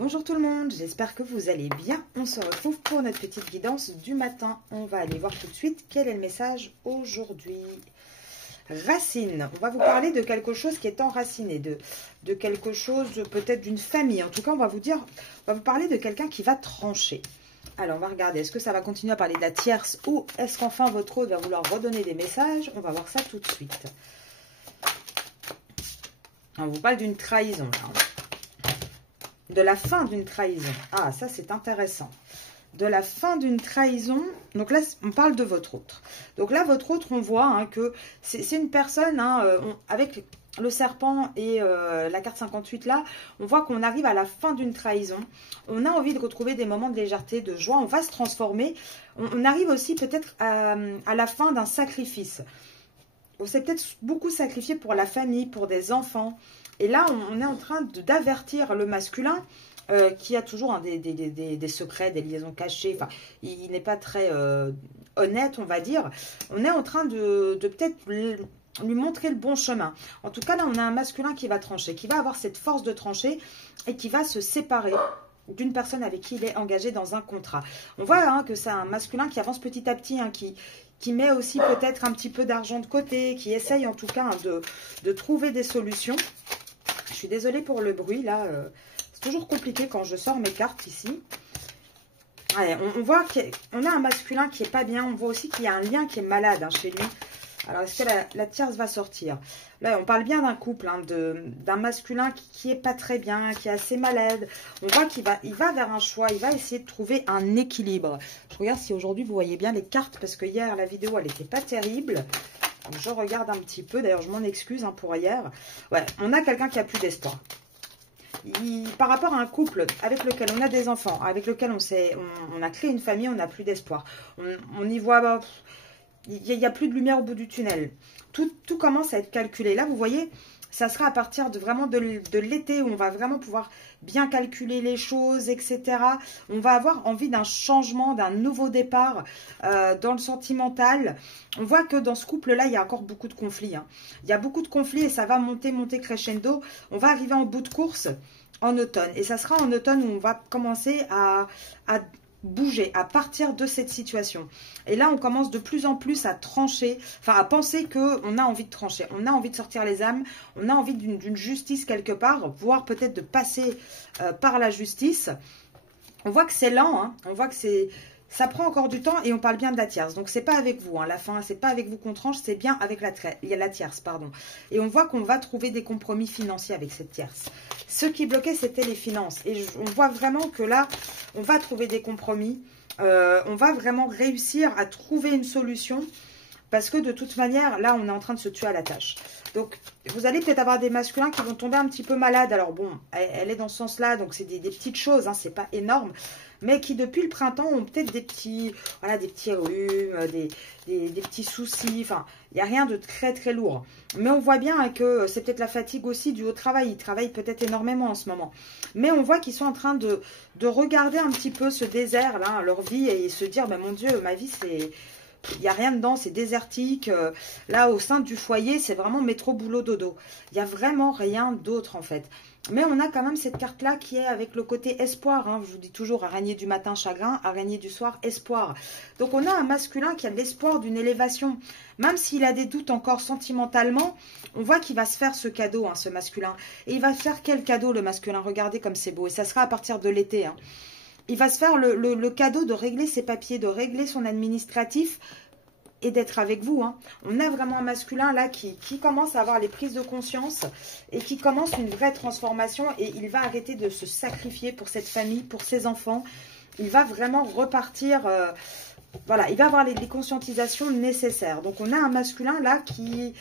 Bonjour tout le monde, j'espère que vous allez bien. On se retrouve pour notre petite guidance du matin. On va aller voir tout de suite quel est le message aujourd'hui. Racine, on va vous parler de quelque chose qui est enraciné, de quelque chose peut-être d'une famille. En tout cas, on va vous parler de quelqu'un qui va trancher. Alors, on va regarder, est-ce que ça va continuer à parler de la tierce ou est-ce qu'enfin votre hôte va vouloir redonner des messages? On va voir ça tout de suite. On vous parle d'une trahison, là. De la fin d'une trahison. Ah, ça, c'est intéressant. De la fin d'une trahison. Donc là, on parle de votre autre. Donc là, votre autre, on voit que c'est une personne, avec le serpent et la carte 58 là, on voit qu'on arrive à la fin d'une trahison. On a envie de retrouver des moments de légèreté, de joie. On va se transformer. On arrive aussi peut-être à la fin d'un sacrifice. On s'est peut-être beaucoup sacrifié pour la famille, pour des enfants. Et là, on est en train d'avertir le masculin qui a toujours des secrets, des liaisons cachées. Enfin, il n'est pas très honnête, on va dire. On est en train de peut-être lui montrer le bon chemin. En tout cas, là, on a un masculin qui va trancher, qui va avoir cette force de trancher et qui va se séparer d'une personne avec qui il est engagé dans un contrat. On voit que c'est un masculin qui avance petit à petit, qui met aussi peut-être un petit peu d'argent de côté, qui essaye en tout cas de trouver des solutions. Je suis désolée pour le bruit, là, c'est toujours compliqué quand je sors mes cartes ici. Ouais, on voit qu'on a un masculin qui n'est pas bien, on voit aussi qu'il y a un lien qui est malade chez lui. Alors, est-ce que la tierce va sortir? Là, on parle bien d'un couple, d'un masculin qui n'est pas très bien, qui est assez malade. On voit qu'il va vers un choix, il va essayer de trouver un équilibre. Je regarde si aujourd'hui vous voyez bien les cartes, parce que hier, la vidéo, elle n'était pas terrible. Donc, je regarde un petit peu, d'ailleurs, je m'en excuse pour hier. Ouais, on a quelqu'un qui a plus d'espoir. Par rapport à un couple avec lequel on a des enfants, avec lequel on a créé une famille, on n'a plus d'espoir. On y voit... Il n'y a plus de lumière au bout du tunnel. Tout commence à être calculé. Là, vous voyez, ça sera à partir de l'été où on va vraiment pouvoir bien calculer les choses, etc. On va avoir envie d'un changement, d'un nouveau départ dans le sentimental. On voit que dans ce couple-là, il y a encore beaucoup de conflits. Il y a beaucoup de conflits et ça va monter crescendo. On va arriver en bout de course en automne. Et ça sera en automne où on va commencer à bouger, à partir de cette situation. Et là, on commence de plus en plus à trancher, enfin à penser qu'on a envie de trancher, on a envie de sortir les âmes, on a envie d'une justice quelque part, voire peut-être de passer par la justice. On voit que c'est lent, on voit que ça prend encore du temps et on parle bien de la tierce. Donc, c'est pas avec vous, la fin, c'est pas avec vous qu'on tranche, c'est bien avec la tierce, pardon. Et on voit qu'on va trouver des compromis financiers avec cette tierce. Ce qui bloquait, c'était les finances. Et on voit vraiment que là, on va trouver des compromis. On va vraiment réussir à trouver une solution. Parce que de toute manière, là, on est en train de se tuer à la tâche. Donc, vous allez peut-être avoir des masculins qui vont tomber un petit peu malades. Alors bon, elle est dans ce sens-là, donc c'est des petites choses, c'est pas énorme. Mais qui, depuis le printemps, ont peut-être des petits rhumes, des petits soucis. Enfin, il n'y a rien de très, très lourd. Mais on voit bien que c'est peut-être la fatigue aussi due au travail. Ils travaillent peut-être énormément en ce moment. Mais on voit qu'ils sont en train de regarder un petit peu ce désert-là, leur vie, et se dire, ben, mon Dieu, ma vie, c'est... Il n'y a rien dedans, c'est désertique. Là, au sein du foyer, c'est vraiment métro, boulot, dodo. Il n'y a vraiment rien d'autre, en fait. Mais on a quand même cette carte-là qui est avec le côté espoir. Je vous dis toujours, araignée du matin, chagrin. Araignée du soir, espoir. Donc, on a un masculin qui a de l'espoir d'une élévation. Même s'il a des doutes encore sentimentalement, on voit qu'il va se faire ce cadeau, ce masculin. Et il va faire quel cadeau, le masculin? Regardez comme c'est beau. Et ça sera à partir de l'été, Il va se faire le cadeau de régler ses papiers, de régler son administratif et d'être avec vous. On a vraiment un masculin là qui commence à avoir les prises de conscience et qui commence une vraie transformation et il va arrêter de se sacrifier pour cette famille, pour ses enfants. Il va vraiment repartir, voilà, il va avoir les conscientisations nécessaires. Donc on a un masculin là qui,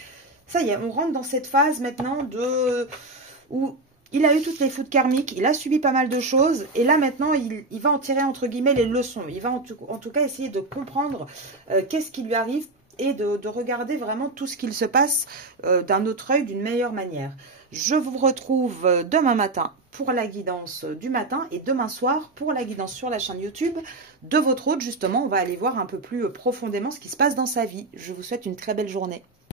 ça y est, on rentre dans cette phase maintenant où il a eu toutes les foudres karmiques, il a subi pas mal de choses, et là maintenant, il va en tirer entre guillemets les leçons. Il va en tout cas essayer de comprendre qu'est-ce qui lui arrive et de regarder vraiment tout ce qu'il se passe d'un autre œil, d'une meilleure manière. Je vous retrouve demain matin pour la guidance du matin et demain soir pour la guidance sur la chaîne YouTube de votre hôte. Justement, on va aller voir un peu plus profondément ce qui se passe dans sa vie. Je vous souhaite une très belle journée.